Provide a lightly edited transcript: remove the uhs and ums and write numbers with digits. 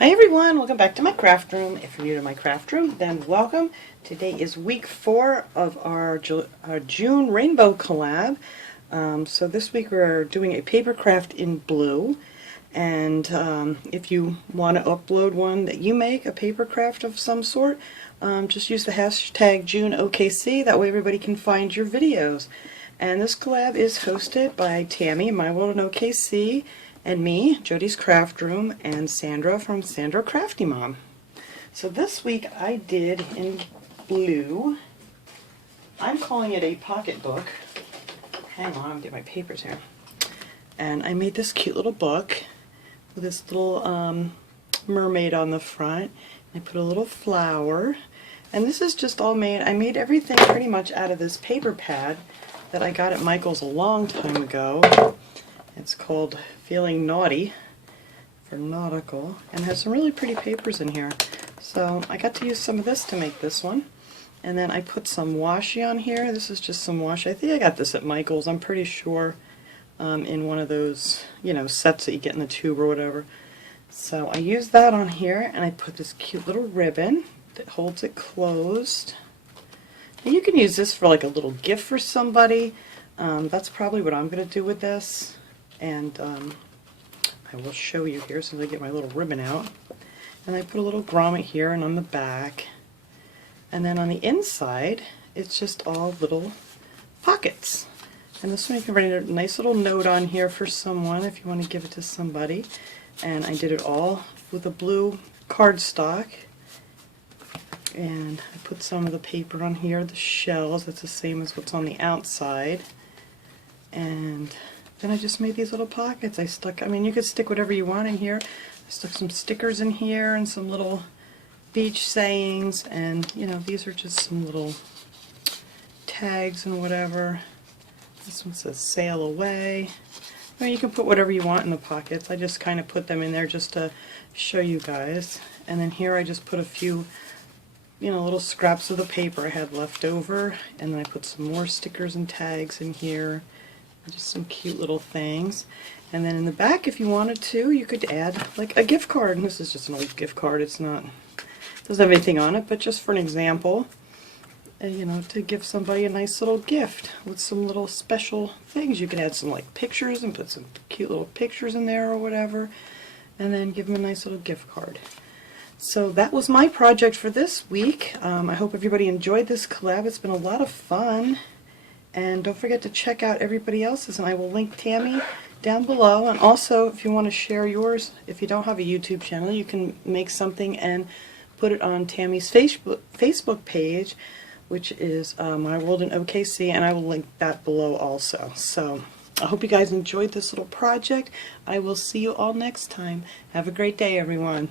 Hi everyone, welcome back to my craft room. If you're new to my craft room, then welcome. Today is week 4 of our June Rainbow Collab. So this week we're doing a paper craft in blue, and if you want to upload one that you make, a paper craft of some sort, just use the hashtag JuneOKC, that way everybody can find your videos. And this collab is hosted by Tammy, My World in OKC, and me, Jody's Craft Room, and Sandra from Sandra Crafty Mom. So this week I did in blue, I'm calling it a pocketbook. Hang on, I'll get my papers here. And I made this cute little book with this little mermaid on the front. I put a little flower, and this is just all made, I made everything pretty much out of this paper pad that I got at Michael's a long time ago. It's called Feeling Naughty for nautical, and has some really pretty papers in here. So I got to use some of this to make this one. And then I put some washi on here. This is just some washi. I think I got this at Michael's, I'm pretty sure, in one of those, you know, sets that you get in the tube or whatever. So I used that on here, and I put this cute little ribbon that holds it closed. And you can use this for like a little gift for somebody. That's probably what I'm going to do with this. And I will show you here as soon as I get my little ribbon out. And I put a little grommet here and on the back. And then on the inside, it's just all little pockets. And this one you can write a nice little note on here for someone if you want to give it to somebody. And I did it all with a blue cardstock. And I put some of the paper on here, the shells, that's the same as what's on the outside. And then I just made these little pockets. I stuck, I mean, you could stick whatever you want in here. I stuck some stickers in here and some little beach sayings, and you know, these are just some little tags and whatever. This one says sail away. I mean, you can put whatever you want in the pockets. I just kind of put them in there just to show you guys. And then here I just put a few, you know, little scraps of the paper I had left over, and then I put some more stickers and tags in here. Just some cute little things. And then in the back, if you wanted to, you could add like a gift card. And this is just an old gift card. It's not, doesn't have anything on it, but just for an example, you know, to give somebody a nice little gift with some little special things. You can add some like pictures and put some cute little pictures in there or whatever, and then give them a nice little gift card. So that was my project for this week. I hope everybody enjoyed this collab. It's been a lot of fun. And don't forget to check out everybody else's, and I will link Tammy down below. And also, if you want to share yours, if you don't have a YouTube channel, you can make something and put it on Tammy's Facebook page, which is My World in OKC, and I will link that below also. So I hope you guys enjoyed this little project. I will see you all next time. Have a great day, everyone.